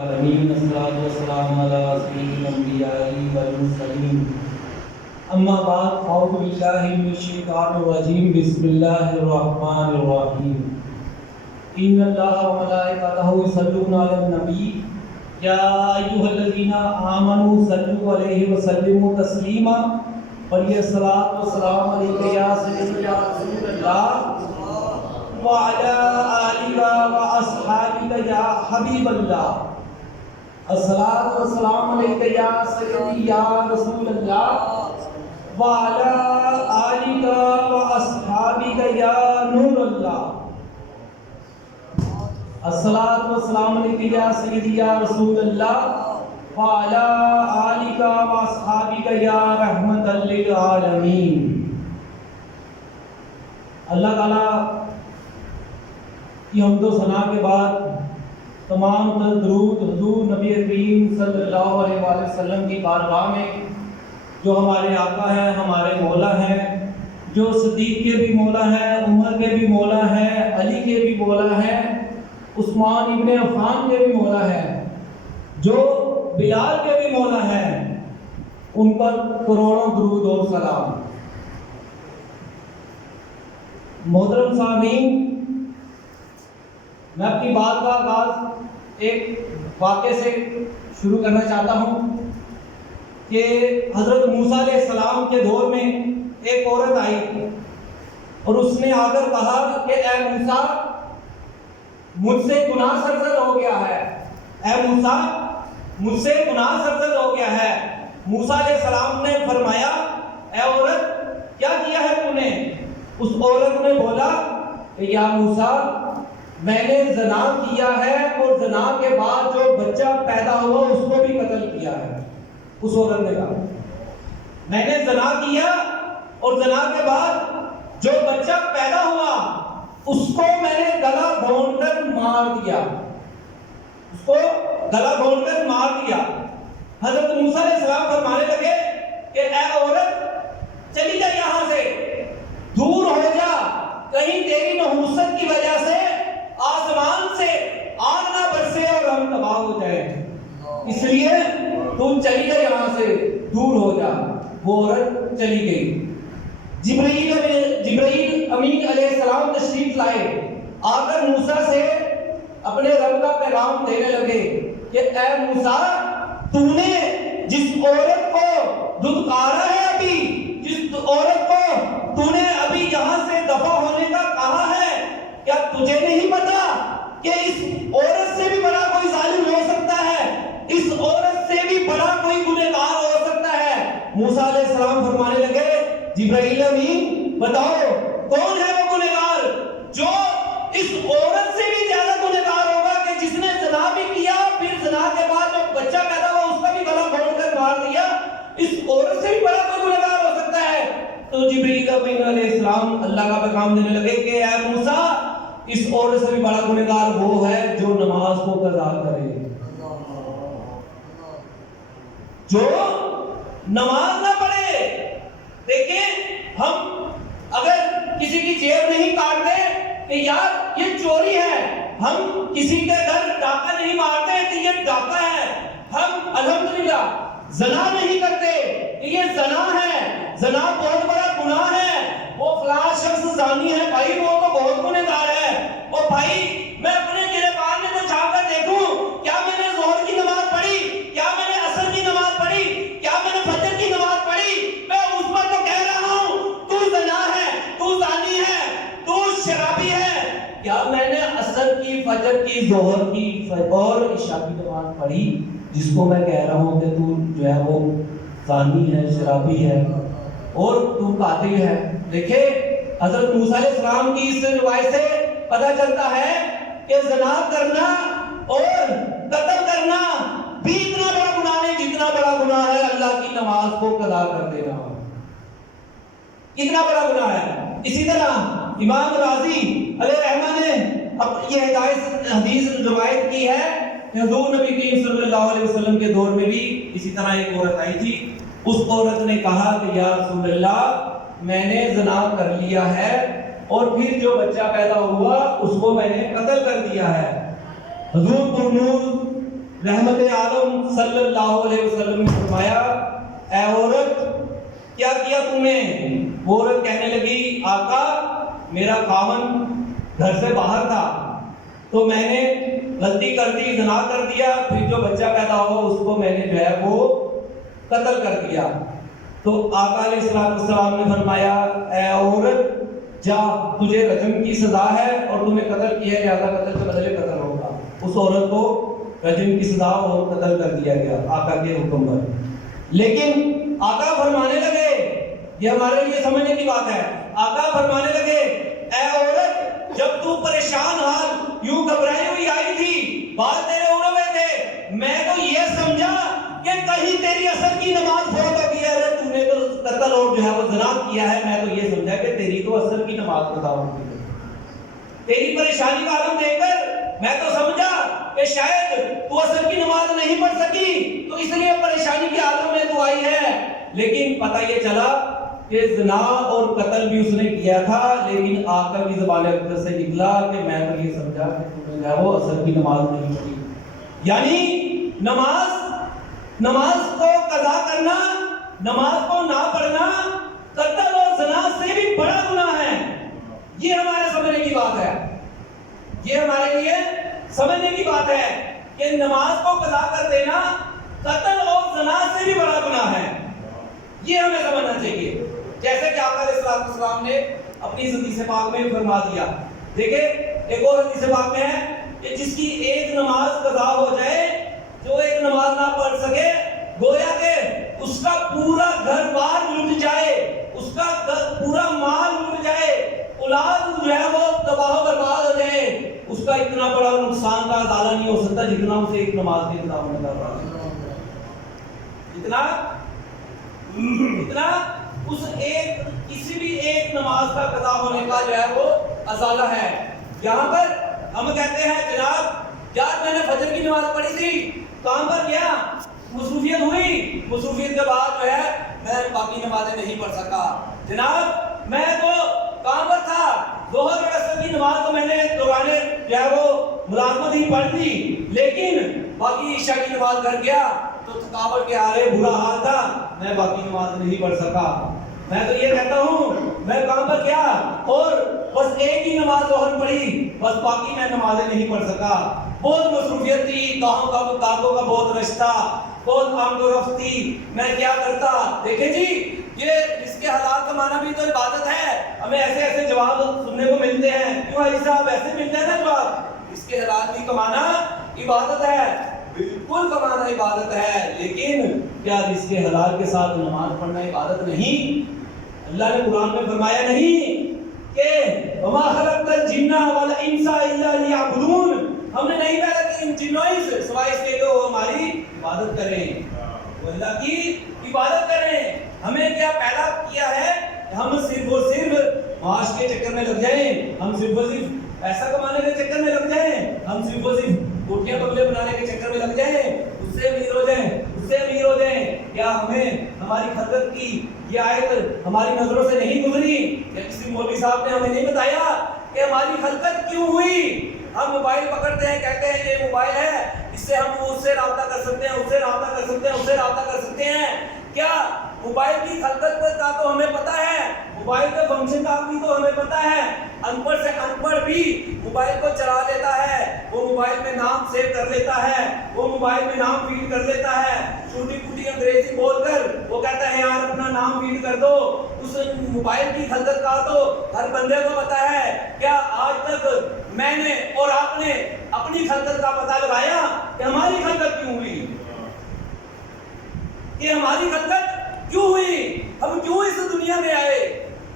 العالمین الصلاۃ والسلام علی سید الانبیاء والمرسلین اما بعد اعوذ باللہ من الشیطان الرجیم بسم اللہ الرحمن الرحیم ان اللہ وملائکتہ یصلون علی النبی یا ایھا الذین آمنوا صلوا علیہ وسلموا تسلیما اور یہ صلاۃ والسلام علیک یا سیدی یا رسول اللہ وعلی آلک واصحابک یا حبیب اللہ الصلاۃ والسلام علیک یا سیدی یا رسول اللہ وعلی آلک واصحابک یا نور اللہ الصلاۃ والسلام علیک یا سیدی یا رسول اللہ وعلی آلک واصحابک یا رحمت للعالمین۔ اللہ تعالیٰ کی حمد و ثنا کے بعد تمام درود حضور نبی کریم صلی اللہ علیہ وآلہ وسلم کی بارگاہ میں، جو ہمارے آقا ہیں، ہمارے مولا ہیں، جو صدیق کے بھی مولا ہیں، عمر کے بھی مولا ہیں، علی کے بھی مولا ہیں، عثمان ابن عفان کے بھی مولا ہیں، جو بلال کے بھی مولا ہیں، ان پر کروڑوں درود اور سلام۔ محترم سامعین، میں اپنی بات کا آغاز ایک واقعے سے شروع کرنا چاہتا ہوں کہ حضرت موسیٰ علیہ السلام کے دور میں ایک عورت آئی اور اس نے آ کر کہا کہ اے موسیٰ، مجھ سے گناہ سرزد ہو گیا ہے، اے موسیٰ مجھ سے گناہ سرزد ہو گیا ہے۔ موسیٰ علیہ السلام نے فرمایا اے عورت کیا کیا ہے تو نے؟ اس عورت نے بولا کہ یا موسیٰ میں نے زنا کیا ہے اور زنا کے بعد جو بچہ پیدا ہوا اس کو بھی قتل کیا ہے۔ اس عورت نے کہا میں نے زنا کیا اور زنا کے بعد جو بچہ پیدا ہوا اس کو میں نے گلا گھونٹ کر مار دیا، اس کو گلا گھونٹ کر مار دیا۔ حضرت موسیٰ علیہ السلام فرمانے لگے کہ اے عورت چلی جا یہاں سے، دور ہو جا، کہیں تیری نحوست کی وجہ سے آسمان سے آگ نہ برسے اور ہم تباہ ہو جائیں، اس لیے تم چلی جا یہاں سے، دور ہو جا۔ وہ عورت چلی گئی۔ جبرائیل امین علیہ السلام تشریف لائے، آ کر موسیٰ سے اپنے رب کا پیغام دینے لگے کہ اے موسیٰ تو نے جس عورت کو دھتکارا ہے، ابھی جس عورت کو تو نے ابھی یہاں سے دفع ہونے کا کہا ہے، کیا تجھے نہیں پتا کہ اس عورت سے بھی بڑا کوئی ظالم ہو سکتا ہے، اس عورت سے بھی بڑا کوئی گنہگار ہو سکتا ہے؟ موسیٰ علیہ السلام فرمانے لگے جبرائیل امین بتاؤ کون ہے وہ گنہگار جو اس عورت سے بھی زیادہ گنہگار ہوگا کہ جس نے زنا بھی کیا، پھر زنا کے بعد جو بچہ پیدا ہوا اس کا بھی گلا گھونٹ کر مار دیا، اس عورت سے بھی بڑا کوئی گنہگار ہو سکتا ہے؟ تو جبرائیل امین علیہ السلام اللہ کا پیغام دینے لگے کہ اے موسیٰ اس عورت سے بھی بڑا گنہگار وہ ہے جو نماز کو قضا کرے، جو نماز نہ پڑھے۔ دیکھیں ہم اگر کسی کی جیب نہیں کاٹتے کہ یار یہ چوری ہے، ہم کسی کے گھر ڈاکہ نہیں مارتے کہ یہ ڈاکہ ہے، ہم الحمدللہ زنا نہیں کرتے کہ یہ زنا ہے، زنا بہت بڑا گناہ ہے، وہ فلاں شخص زانی ہے بھائی وہ تو بہت گنہگار ہے، اور بھائی میں اپنے گریبان میں تو جا کر دیکھوں کیا میں نے ظہر کی نماز پڑھی، کیا میں نے عصر کی نماز پڑھی، کیا میں نے فجر کی نماز پڑھی؟ میں اس پر تو کہہ رہا ہوں تو زنا ہے، تو زانی ہے، تو شرابی ہے۔ کیا میں نے عصر کی، فجر کی، ظہر کی اور عشاء کی نماز پڑھی جس کو میں کہہ رہا ہوں کہ تو جو ہے وہ زانی ہے، شرابی ہے اور تو قاتل ہے؟ دیکھیں حضرت موسیٰ علیہ السلام کی اس روایت سے پتہ چلتا ہے کہ زنا کرنا اور قتل کرنا بھی اتنا بڑا گناہ نہیں جتنا بڑا گناہ ہے اللہ کی نماز کو قضا کر دینا، اتنا بڑا گناہ ہے۔ اسی طرح امام راضی علیہ رحمہ نے یہ حدیث روایت کی ہے کہ حضور نبی کریم صلی اللہ علیہ وسلم کے دور میں بھی اسی طرح ایک عورت آئی تھی۔ اس عورت نے کہا کہ یا رسول اللہ میں نے زنا کر لیا ہے اور پھر جو بچہ پیدا ہوا اس کو میں نے قتل کر دیا ہے۔ حضور پرنور رحمت عالم صلی اللہ علیہ وسلم نے فرمایا اے عورت کیا کیا تم نے؟ وہ عورت کہنے لگی آقا میرا خاوند گھر سے باہر تھا تو میں نے غلطی کر دی، زنا کر دیا، پھر جو بچہ پیدا ہوا اس کو میں نے جو ہے وہ قتل کر دیا۔ تو آقا علیہ السلام نے فرمایا اے عورت جا تجھے رجم کی سزا ہے اور تم نے قتل کیا ہے لہذا قتل کے بدلے قتل ہوگا۔ اس عورت کو رجم کی سزا اور قتل کر دیا گیا آقا کے حکم پر۔ لیکن آقا فرمانے لگے، یہ ہمارے لیے سمجھنے کی بات ہے، آقا فرمانے لگے اے عورت جب تو پریشان حال یوں گھبرائی ہوئی آئی تھی، بال تیرے اڑے ہوئے تھے، میں تو یہ سمجھا کہ کہیں تیری اثر کی نماز فوت ہو گئی ہے، تو نے تو قتل اور جو ہے وہ زنا کیا ہے، میں تو یہ سمجھا کہ تیری تو اثر کی نماز قضا ہو گئی ہے۔ تیری پریشانی کا عالم دیکھ کر میں تو سمجھا کہ شاید تو اثر کی نماز نہیں پڑھ سکی تو اس لیے پریشانی کے عالم میں تو آئی ہے، لیکن پتہ یہ چلا کہ زنا اور قتل بھی اس نے کیا تھا، لیکن آقا کی زبان اقدس سے نکلا کہ میں تو یہ سمجھا کہ تم نے وہ اثر کی نماز نہیں پڑھی۔ یعنی نماز کو قضا کرنا، نماز کو نہ پڑھنا قتل اور زنا سے بھی بڑا گناہ ہے۔ یہ ہمارے سمجھنے کی بات ہے، یہ ہمارے لیے سمجھنے کی بات ہے کہ نماز کو قضا کر دینا قتل اور زنا سے بھی بڑا گناہ ہے، یہ ہمیں سمجھنا چاہیے۔ جیسے کہ آقا علیہ السلام نے اپنی حدیث پاک میں فرما دیا، دیکھیں ایک اور حدیث پاک میں ہے کہ جس کی ایک نماز قضا ہو جائے، جو ایک نماز نہ پڑھ سکے، گویا کہ اس کا پورا گھر بار لٹ جائے، اس کا پورا مال لٹ جائے، اولاد جو ہے وہ تباہ و برباد ہو جائے، اس کا اتنا بڑا نقصان کا ازالہ نہیں ہو سکتا جتنا اسے ایک نماز کے قضا ہونے کا اتنا اس ایک کسی بھی ایک نماز کا قضا ہونے کا جو ہے وہ ازالہ ہے۔ یہاں پر ہم کہتے ہیں جناب یار میں نے فجر کی نماز پڑھی تھی، کام پر گیا، مصروفیت ہوئی، مصروفیت کے بعد جو ہے میں باقی نمازیں نہیں پڑھ سکا، جناب میں تو کام پر تھا، ظہر اور عصر کی نماز تو میں نے دوران جو ہے وہ ملازمت ہی پڑھ دی، لیکن باقی عشاء کی نماز گھر گیا تو تھکاوٹ کے آرے برا حال تھا، میں باقی نماز نہیں پڑھ سکا۔ میں تو یہ کہتا ہوں میں کام پر گیا اور بس ایک ہی نماز ظہر پڑھی، بس باقی میں نمازیں نہیں پڑھ سکا، بہت مصروفیت تھی، کاموں کا بہت رش تھا، بہت آمد و رفت تھی، میں کیا کرتا۔ دیکھیں جی یہ اس کے حلال کمانا بھی تو عبادت ہے، ہمیں ایسے ایسے جواب سننے کو ملتے ہیں، کیوں بھائی صاحب ایسے ملتے ہیں نا جواب، اس کے حلال بھی کمانا عبادت ہے، بالکل کمانا عبادت ہے، لیکن کیا اس کے حلال کے ساتھ نماز پڑھنا عبادت نہیں؟ اللہ نے قرآن میں فرمایا نہیں کہ وما خلقت الجن والانس الا ليعبدون، ہم نے نہیں پیدا کی ان جنوں سے سوائے اس کے کہ وہ ہماری عبادت کریں، وہ اللہ کی عبادت کریں۔ ہمیں کیا پیدا کیا ہے؟ ہم صرف اور صرف معاش کے چکر میں لگ جائیں، ہم صرف اور صرف پیسہ کمانے کے چکر میں لگ جائیں، ہم صرف اور صرف کوٹھیاں بنگلے بنانے کے چکر میں لگ جائیں، اس سے امیر ہو جائیں، اس سے امیر ہو جائیں۔ کیا ہمیں ہماری خلقت کی یہ آیت ہماری نظروں سے نہیں گزری؟ یا کسی مولوی صاحب نے ہمیں نہیں بتایا کہ ہماری خلقت کیوں ہوئی؟ ہم موبائل پکڑتے ہیں، کہتے ہیں یہ موبائل ہے، اس سے ہم اس سے رابطہ کر سکتے ہیں، اس سے رابطہ کر سکتے ہیں، اس سے رابطہ کر سکتے ہیں۔ کیا موبائل کی خلقت کا تو ہمیں پتہ ہے، موبائل کے فنکشن کا بھی تو ہمیں پتہ ہے، ان پڑھ سے ان پڑھ بھی موبائل کو چلا لیتا ہے، وہ موبائل میں نام سیو کر لیتا ہے، وہ موبائل میں نام فیڈ کر لیتا ہے، چھوٹی پوٹی انگریزی بول کر وہ کہتا ہے یار اپنا نام فیڈ کر دو۔ اس موبائل کی خلقت کا تو ہر بندے کو پتہ ہے۔ کیا آج تک میں نے اور آپ نے اپنی خلقت کا پتہ لگایا کہ ہماری خلقت کیوں ہوئی؟ کہ ہماری خلقت کیوں ہوئی؟ ہم کیوں اس دنیا میں آئے؟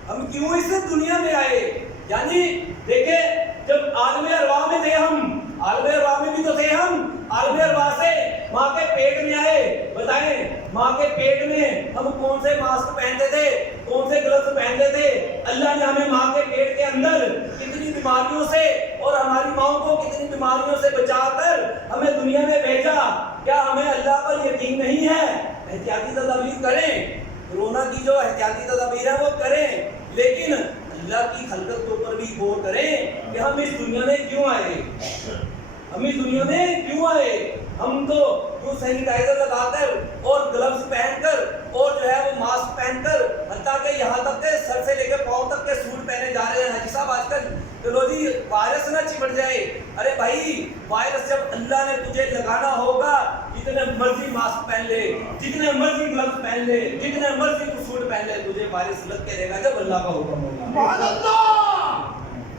ہم کیوں اس دنیا میں آئے؟ یعنی دیکھیں جب عالم ارواح میں تھے ہم، عالم ارواح میں بھی تو تھے ہم، عالم ارواح سے ماں کے پیٹ میں آئے، بتائیں ماں کے پیٹ میں ہم کون سے ماسک پہنتے تھے، کون سے گلوز پہنتے تھے؟ اللہ نے ہمیں ماں کے پیٹ کے اندر کتنی بیماریوں سے اور ہماری ماں کو کتنی بیماریوں سے بچا کر ہمیں دنیا میں بھیجا۔ کیا ہمیں اللہ پر یقین نہیں ہے؟ احتیاطی تدابیر کریں، کورونا کی جو احتیاطی تدابیر ہیں وہ کریں، لیکن اللہ کی خلقت کے اوپر بھی غور کریں کہ ہم اس دنیا میں کیوں آئے، ہم اس دنیا میں کیوں آئے۔ ہم تو سینیٹائزر لگا کر اور گلوز پہن کر اور جو ہے وہ ماسک پہن کر حتیٰ کہ یہاں تک کہ سر سے لے کے پاؤں تک کے سوٹ پہنے جا رہے ہیں. حاجی صاحب آج کل چلو جی وائرس نہ چپٹ جائے. ارے بھائی وائرس جب اللہ نے تجھے لگانا ہوگا جتنے مرضی ماسک پہن لے, جتنے مرضی گلوز پہن لے, جتنے مرضی تو سوٹ پہن لے, تجھے وائرس لگ کے رہے گا جب اللہ کا حکم ہوگا.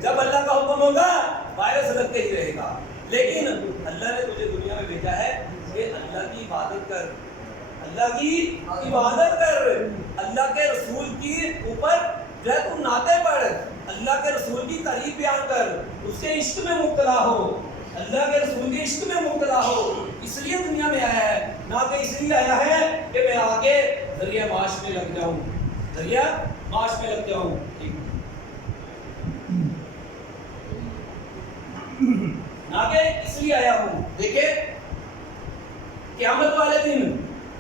جب اللہ کا حکم ہوگا وائرس لگ کے ہی رہے گا. لیکن اللہ نے تجھے دنیا میں بھیجا ہے کہ اللہ کی عبادت کر, اللہ کی عبادت کر, اللہ کے رسول کی اوپر جو ہے تو نعتیں پڑھ, اللہ کے رسول کی تعریف بیان کر, اس کے عشق میں مبتلا ہو, اللہ کے رسول کے عشق میں مبتلا ہو. اس لیے دنیا میں آیا ہے, نہ کہ اس لیے آیا ہے کہ میں آگے ذریعہ معاش میں لگ جاؤں, ذریعہ معاش میں لگ جاؤں. نہ کہ اس لیے آیا ہوں. دیکھیں قیامت والے دن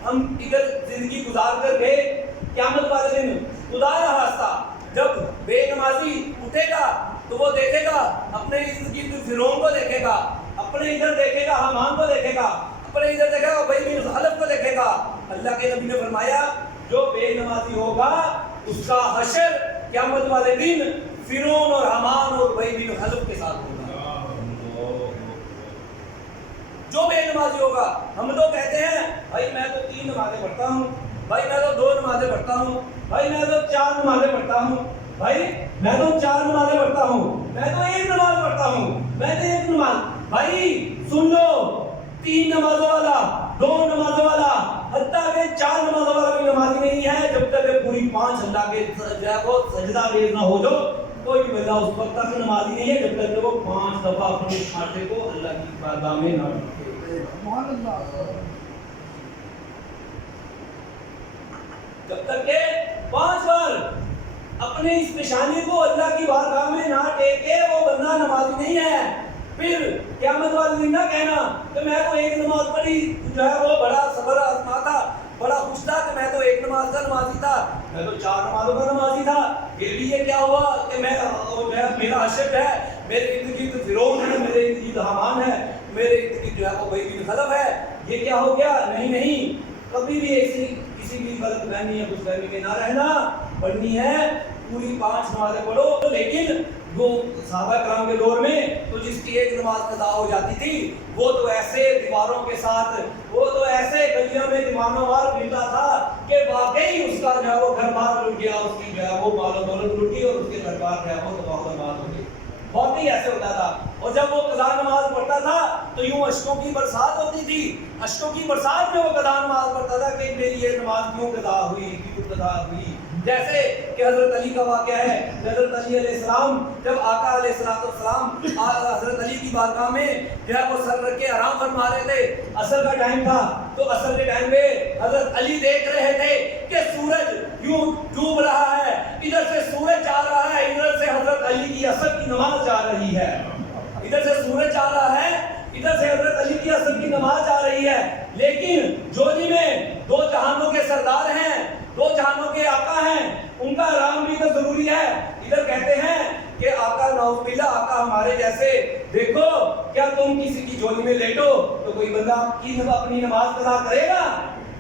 ہم ادھر زندگی گزار کر گئے, قیامت والے دن خدا کا راستہ جب بے نمازی اٹھے گا تو وہ دیکھے گا اپنے ارد گرد فرعون کو دیکھے گا, اپنے ادھر دیکھے گا حامان کو دیکھے گا, اپنے ادھر دیکھے گا ابی بن خلف کو دیکھے گا. اللہ کے نبی نے فرمایا جو بے نمازی ہوگا اس کا حشر قیامت والے دن فرعون اور حامان اور ابی بن خلف کے ساتھ ہوگا. جو بے نمازی ہوگا, ہم تو کہتے ہیں بھائی میں تو 3 نمازیں پڑھتا ہوں, بھائی میں تو 2 نمازیں پڑھتا ہوں, بھائی میں تو 4 نمازیں پڑھتا ہوں, بھائی میں تو 4 نمازیں پڑھتا ہوں, میں تو 1 نماز پڑھتا ہوں, میں تو 1 نماز. بھائی سن لو, 3 نمازوں والا, 2 نمازوں والا, حتیٰ کہ 4 نمازوں والا بھی نمازی نہیں ہے جب تک کہ پوری 5 اللہ کے جو ہے وہ سجدہ ریز نہ ہو جاؤ. کوئی بھی بندہ اس وقت تک نمازی نہیں ہے جب تک کہ وہ 5 دفعہ اپنے کھاتے کو اللہ کی بارگاہ میں نہ رکھے. جب تک کہ 5 بار اپنے اس پیشانی کو اللہ کی بارگاہ میں نہ ٹیکے وہ بندہ نمازی نہیں ہے. پھر قیامت والے دن نہ کہنا کہ میں تو 1 نماز پڑھی, جو ہے وہ بڑا صبر آزما تھا, بڑا خوش تھا کہ میں تو 1 نماز کا نمازی تھا, میں تو 4 نمازوں کا نمازی تھا, پھر بھی یہ کیا ہوا کہ میں میرا حشر ہے, میرے ارد گرد فرعون ہے, میرے ارد گرد حامان ہے, میرے ارد گرد جو ہے وہ ابی بن خلف ہے, یہ کیا ہو گیا؟ نہیں, کبھی بھی ایسی کسی بھی غلط فہمی یا کچھ فہمی میں نہ رہنا. پڑھنی ہے پوری 5 نمازیں پڑھو. لیکن وہ صحابہ کرام کے دور میں تو جس کی 1 نماز قضا ہو جاتی تھی وہ تو ایسے دیواروں کے ساتھ, وہ تو ایسے گلیوں میں دیوانوں وار پھرتا تھا کہ واقعی اس کا جو ہے وہ گھر بار لٹ گیا, اس کی جو ہے وہ مال و دولت لٹ گئی اور اس کے گھر بار جو ہے وہ تباہ و برباد ہو گئی. واقعی ایسے ہوتا تھا. اور جب وہ قضا نماز پڑھتا تھا تو یوں اشکوں کی برسات ہوتی تھی, اشکوں کی برسات میں وہ قضا نماز پڑھتا تھا کہ میری یہ نماز کیوں قضا ہوئی, کیوں قضا ہوئی. جیسے کہ حضرت علی کا واقعہ ہے, حضرت علی علیہ السلام جب آقا علیہ السلام حضرت علی کی بارگاہ میں جو ہے وہ سر رکھ کے آرام فرما رہے تھے, عصر کا ٹائم تھا, تو عصر کے ٹائم پہ حضرت علی دیکھ رہے تھے کہ سورج یوں ڈوب رہا ہے, ادھر سے سورج جا رہا ہے, ادھر سے حضرت علی کی عصر کی نماز جا رہی ہے, ادھر سے سورج جا رہا ہے, ادھر سے حضرت علی کی عصر کی نماز جا رہی ہے. لیکن جو جی میں 2 جہانوں کے سردار ہیں, 2 جہانوں کے آقا ہیں, ان کا آرام بھی تو ضروری ہے. ادھر کہتے ہیں کہ آقا نعوذ باللہ, آقا ہمارے جیسے دیکھو کیا تم کسی کی جھولی میں لیٹو تو کوئی بندہ اپنی نماز قضا کرے گا؟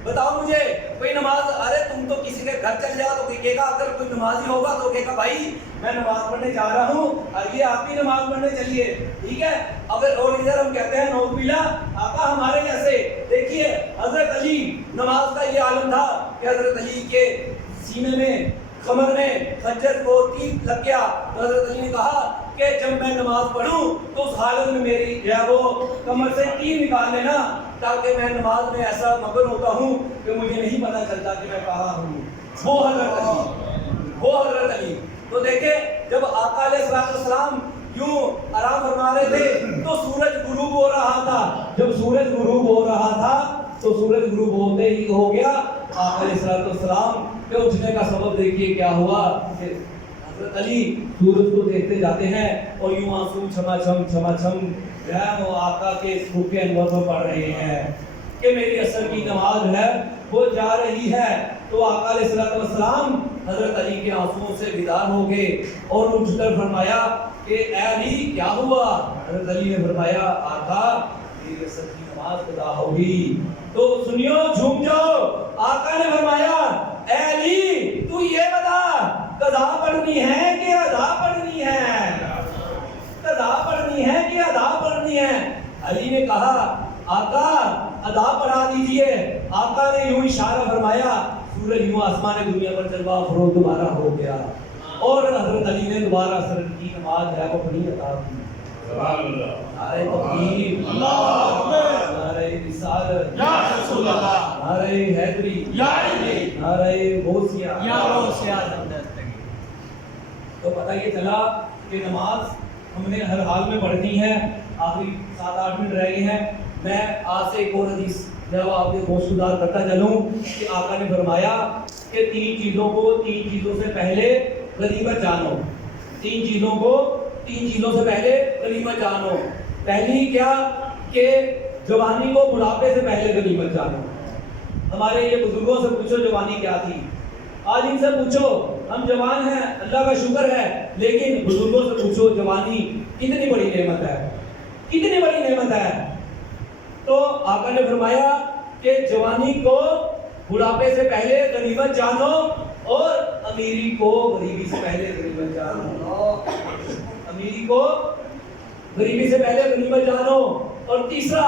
بتاؤ مجھے کوئی نماز, ارے تم تو کسی کے گھر چل جاؤ تو کوئی کہے گا, اگر کوئی نمازی ہوگا تو کہے گا بھائی میں نماز پڑھنے جا رہا ہوں, اور یہ آپ کی نماز پڑھنے چلیے, ٹھیک ہے. اگر اور ادھر ہم کہتے ہیں نعوذ باللہ آقا ہمارے جیسے, دیکھیے حضرت علی نماز کا یہ عالم تھا کہ حضرت علی کے سینے میں کمر میں خنجر کو تیر لگ گیا, تو حضرت علی نے کہا کہ جب میں نماز پڑھوں تو اس حالت میں میری جو ہے وہ کمر سے تیر نکال لینا, تاکہ میں نماز میں ایسا مگن ہوتا ہوں کہ مجھے نہیں پتہ چلتا کہ میں کہاں ہوں. وہ حضرت علی. تو دیکھیں جب آقا علیہ السلام یوں آرام فرما رہے تھے تو سورج غروب ہو رہا تھا. جب سورج غروب ہو رہا تھا تو سورج غروب ہوتے ہی ہو گیا آقا علیہ السلام کے اٹھنے کا سبب دیکھیے کیا ہوا کہ حضرت علی سورج کو دیکھتے جاتے ہیں اور یوں آنسو چھما چھم جو ہے وہ آقا کے سوکھے انور پر پڑ رہے ہیں کہ میری عصر کی نماز ہے وہ جا رہی ہے. تو آقا علیہ السلام حضرت علی کے آنسوؤں سے بیدار ہو گئے اور اٹھ کر فرمایا کہ اے علی کیا ہوا؟ حضرت علی نے فرمایا آقا میری عصر کی نماز نماز قضا ہوگی. تو سنیو, جھوم جاؤ. آقا نے فرمایا اے علی تو یہ بتا قضا پڑھنی ہے کہ ادا پڑھنی ہے, قضا پڑھنی ہے کہ ادا پڑھنی ہے. علی نے کہا آقا ادا پڑھا دیجئے. آقا نے یوں اشارہ فرمایا, سورج یوں آسمان دنیا پر جلوہ افروز دوبارہ ہو گیا اور حضرت علی نے دوبارہ اثر کی نماز ہے وہ پڑھی عطا کی. سبحان اللہ. نعرہ تکبیر, اللہ اکبر, نعرہ رسالت یا رسول اللہ, نعرہ حیدری یا علی, نعرہ غوثیہ یا غوثیہ. تو پتہ یہ چلا کہ نماز ہم نے ہر حال میں پڑھنی ہے. آخری 7-8 منٹ رہ گئے ہیں. میں آج سے ایک اور حدیث جب آپ کے ہوش گزار کرتا چلوں کہ آقا نے فرمایا کہ 3 چیزوں سے پہلے غنیمت جانو. 3 چیزوں سے پہلے غنیمت جانو. پہلی کیا کہ جوانی کو بڑھاپے سے پہلے غنیمت جانو. ہمارے یہ بزرگوں سے پوچھو جوانی کیا تھی, آج ان سے پوچھو. ہم جوان ہیں اللہ کا شکر ہے, لیکن بزرگوں سے پوچھو جوانی کتنی بڑی نعمت ہے, کتنی بڑی نعمت ہے. تو آقا نے فرمایا کہ جوانی کو بڑھاپے سے پہلے غنیمت جانو اور امیری کو غریبی سے پہلے غنیمت جانو. امیری کو غریبی سے پہلے غنیمت جانو. اور تیسرا,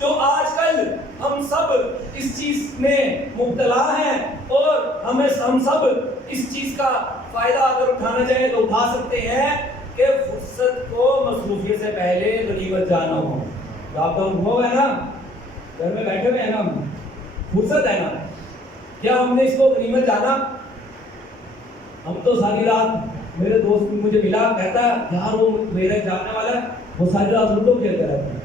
جو آج کل ہم سب اس چیز میں مبتلا ہیں اور ہم سب اس چیز کا فائدہ اگر اٹھانا چاہیں تو اٹھا سکتے ہیں کہ فرصت کو مصروفیت سے پہلے غنیمت جانو. آپ تو وہ ہے نا, گھر میں بیٹھے ہوئے ہیں نا, فرصت ہے نا, کیا ہم نے اس کو غنیمت جانا؟ ہم تو ساری رات, میرے دوست مجھے ملا, کہتا یار وہ میرے جاننے والا وہ ساری رات لوڈو کھیلتے رہتے ہیں.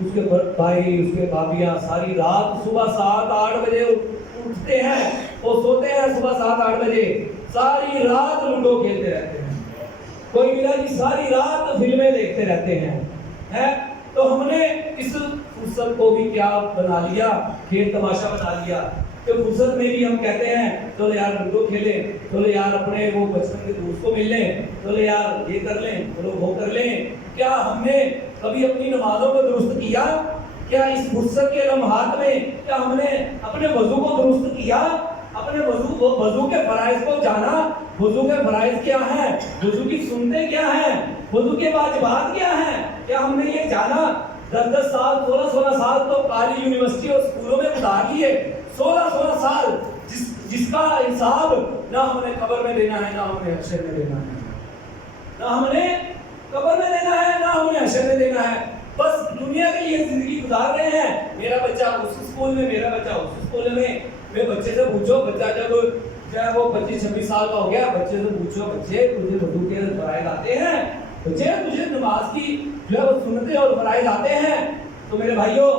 اس کے بھائی اس کے بھابیاں ساری رات صبح 7-8 بجے اٹھتے ہیں, وہ سوتے ہیں صبح 7-8 بجے, ساری رات لوڈو کھیلتے رہتے ہیں. کوئی ملا جی ساری رات فلمیں دیکھتے رہتے ہیں. تو ہم نے اس فرصت کو بھی کیا بنا لیا, کھیل تماشا بنا لیا. کہ فرصت میں بھی ہم کہتے ہیں چلو یار لوڈو کھیلیں, چلو یار اپنے وہ بچپن کے دوست کو مل لیں, چلو یار یہ کر لیں, چلو وہ کر لیں. کیا ہم نے کبھی اپنی نمازوں کو درست کیا؟ کیا اس فرصت کے لمحات میں کیا ہم نے اپنے وضو کو درست کیا؟ اپنے وضو کے فرائض کو جانا. وضو کے فرائض کیا ہیں, وضو کی سنتیں کیا ہیں, وضو کے واجبات کیا ہیں, کیا ہم نے یہ جانا؟ 10 سال 16 سال تو کالج یونیورسٹی اور اسکولوں میں گزار دیے. 16 سال جس کا حساب نہ ہم نے قبر میں دینا ہے, نہ ہم نے حشر میں دینا ہے, نہ ہم نے قبر میں دینا ہے, نہ ہم نے حشر میں دینا ہے. بس دنیا کے لیے زندگی گزار رہے ہیں. میرا بچہ اس اسکول میں, میرا بچہ اس اسکول میں. میں بچے سے پوچھو, بچہ جب وہ 25-26 سال کا ہو گیا, بچے سے پوچھو بچے تجھے وضو کے فرائض آتے ہیں, بچے تجھے نماز کی جو ہے وہ سنتیں اور فرائض آتے ہیں؟ تو میرے بھائیوں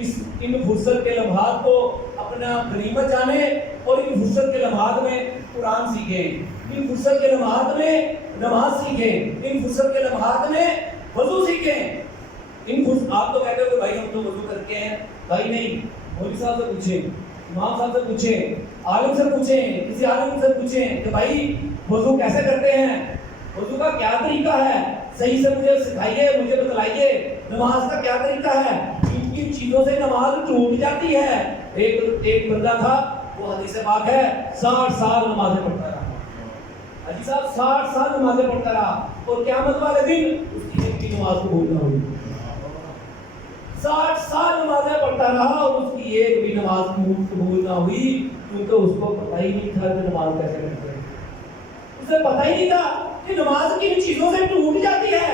ان فرصت کے لمحات کو اپنا غنیمت جانے اور ان فرصت کے لمحات میں قرآن سیکھیں, ان فرصت کے لمحات میں نماز سیکھیں, ان فرصت کے لمحات میں وضو سیکھیں. آپ تو کہتے ہو کہ بھائی ہم تو وضو کر کے ہیں. بھائی نہیں, مولوی صاحب سے پوچھیں, امام صاحب سے پوچھیں, عالم سے پوچھیں, کسی عالم سے پوچھیں کہ بھائی وضو کیسے کرتے ہیں, وضو کا کیا طریقہ ہے, صحیح سے مجھے سکھائیے, مجھے بتلائیے. نماز کا کیا طریقہ ہے. ان چیزوں سے نماز ٹوٹ جاتی ہے. ایک بندہ تھا, وہ حدیث پاک ہے, 60 سال نمازیں پڑھتا رہا. حجی صاحب 60 سال نمازیں پڑھتا رہا اور قیامت والے دن اس کی ایک بھی نماز قبول نہ ہوئی. 60 سال نمازیں پڑھتا رہا اور اس کی ایک بھی نماز قبول نہ ہوئی, کیونکہ اس کو پتہ ہی نہیں تھا کہ نماز کیسے کرتے ہیں. اسے پتہ ہی نہیں تھا کہ نماز کن چیزوں سے ٹوٹ جاتی ہے.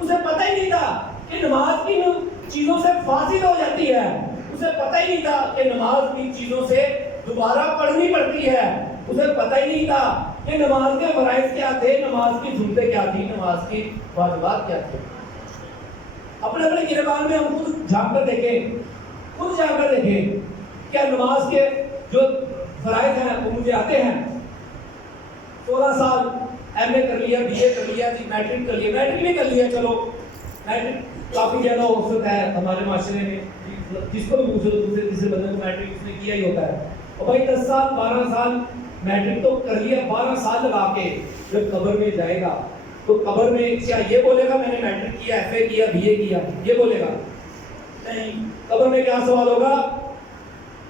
اسے پتہ ہی نہیں تھا کہ نماز کن چیزوں سے فاسد ہو جاتی ہے. اسے پتہ ہی نہیں تھا کہ نماز کن چیزوں سے دوبارہ پڑھنی پڑتی ہے. اسے پتہ ہی نہیں تھا کہ نماز کے فرائض کیا تھے, نماز کی سنتیں کیا تھی, نماز کی واجبات کیا تھے. اپنے گریبان میں ہم خود جھانک کر دیکھیں, کیا نماز کے جو فرائض ہیں وہ مجھے آتے ہیں. 16 سال ایم اے کر لیا, بی اے کر لیا, میٹرک کر لیا, میٹرک بھی کر لیا, چلو میٹرک کافی زیادہ اوسط ہے ہمارے معاشرے میں. جس کو بھی پوچھو دوسرے تیسرے بندے کو میٹرک اس نے کیا ہی ہوتا ہے. اور بھائی 10 سال 12 سال میٹرک تو کر لیا, 12 سال لگا کے جب قبر میں جائے گا تو قبر میں کیا یہ بولے گا میں نے میٹرک کیا, ایف اے کیا, بی اے کیا, یہ بولے گا؟ نہیں. قبر میں کیا سوال ہوگا؟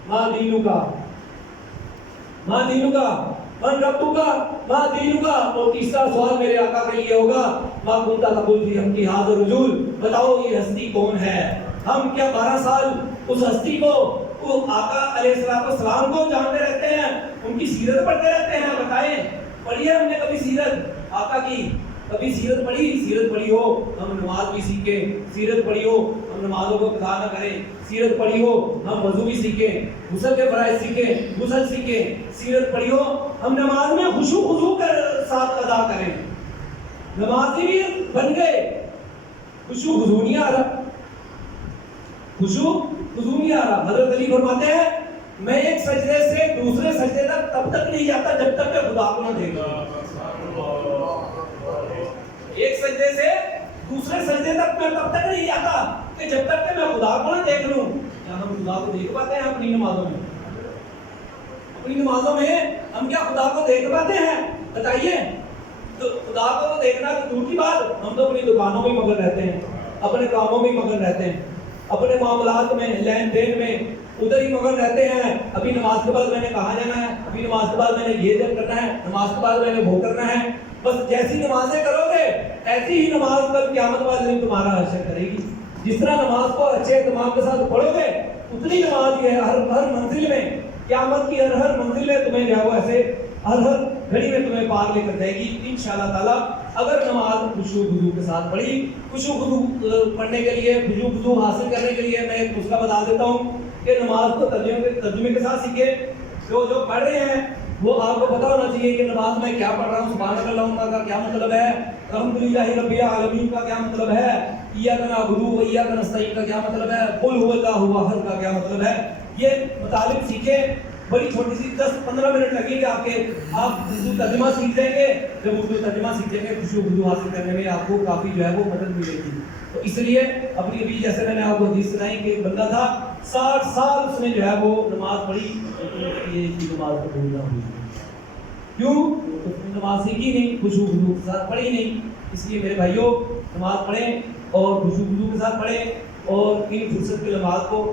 ما دینو کا، ما دینو کا، من ربو کا، ما دینو کا. اور تیسرا سوال میرے آقا کا یہ ہوگا ما کنتا تقول فی حقی ھذا الرجل، بتاؤ یہ ہستی کون ہے؟ ہم کیا 12 سال اس ہستی کو، وہ آقا علیہ السلام کو جانتے رہتے ہیں، ان کی سیرت پڑھتے رہتے ہیں؟ بتائیں، پڑھی ہے ہم نے کبھی سیرت آقا کی؟ کبھی سیرت پڑھی؟ سیرت پڑھی ہو ہم نماز بھی سیکھیں، سیرت پڑھی ہو ہم نمازوں کو قضا نہ کریں، سیرت پڑھی ہو ہم وضو بھی سیکھیں، غسل کے فرائض سیکھیں، غسل سیکھیں. سیرت پڑھی ہو ہم نماز میں خشوع خضوع کے ساتھ ادا کریں. نمازی بھی بن گئے، خشوع خضوع نہیں آ رہا، خشوع خضوع نہیں آ رہا. حضرت علی فرماتے ہیں میں ایک سجدے سے دوسرے سجدے تک تب تک نہیں جاتا جب تک کہ خدا کو نہ دیکھ لوں. ایک سجدے سے دوسرے سجدے تک میں تب تک نہیں جاتا کہ جب تک کہ میں خدا کو نہ دیکھ لوں. کیا ہم خدا کو دیکھ پاتے ہیں اپنی نمازوں میں؟ اپنی نمازوں میں ہم کیا خدا کو دیکھ پاتے ہیں؟ بتائیے. تو خدا کو دیکھنا تو دور کی بات، ہم تو اپنی دکانوں میں مگن رہتے ہیں، اپنے کاموں میں مگن رہتے ہیں، اپنے معاملات میں، لین دین میں ادھر ہی مگن رہتے ہیں. ابھی نماز کے بعد میں نے کہاں جانا ہے، ابھی نماز کے بعد میں نے یہ جب کرنا ہے، نماز کے بعد میں نے وہ کرنا ہے. بس جیسی نمازیں کرو گے ایسی ہی نماز کل قیامت والے دن تمہارا حشر کرے گی. جس طرح نماز کو اچھے اہتمام کے ساتھ پڑھو گے اتنی نماز یہ ہر منزل میں، قیامت کی ہر منزل میں تمہیں جو ہے وہ ایسے ہر گھڑی میں تمہیں پار لے کر جائے گی انشاءاللہ تعالیٰ. اگر نماز خشوع خضوع کے ساتھ پڑھی. خشوع خضوع پڑھنے کے لیے، خشوع خضوع حاصل کرنے کے لیے میں ایک نسخہ بتا دیتا ہوں کہ نماز کو ترجمے کے ساتھ سیکھے. جو پڑھ رہے ہیں وہ آپ کو پتا ہونا چاہیے کہ نماز میں کیا پڑھ رہا ہوں. سبحانک اللہم کا کیا مطلب ہے، الحمدللہ رب العالمین کا کیا مطلب ہے، ایاک نعبد و ایاک نستعین کا کیا مطلب ہے، قل هو اللہ احد کا کیا مطلب ہے. یہ مطالب سیکھیں. بڑی چھوٹی سی 10-15 منٹ لگیں گے آپ کے، آپ اردو ترجمہ سیکھ لیں گے. جب اردو ترجمہ سیکھیں گے خشوع خضوع حاصل کرنے میں آپ کو کافی جو ہے وہ مدد ملے گی. تو اس لیے اپنی ابھی جیسے میں نے آپ کو حدیث سنائی کہ ایک بندہ تھا 60 سال اس نے جو ہے وہ نماز پڑھی، یہ نماز کو بھولنا ہوئی. کیوں؟ اس نے نماز سیکھی نہیں، خشوع خضوع کے ساتھ پڑھی نہیں. اس لیے میرے بھائیوں نماز پڑھیں اور خشوع خضوع کے ساتھ پڑھیں اور ان فرصت کی نماز کو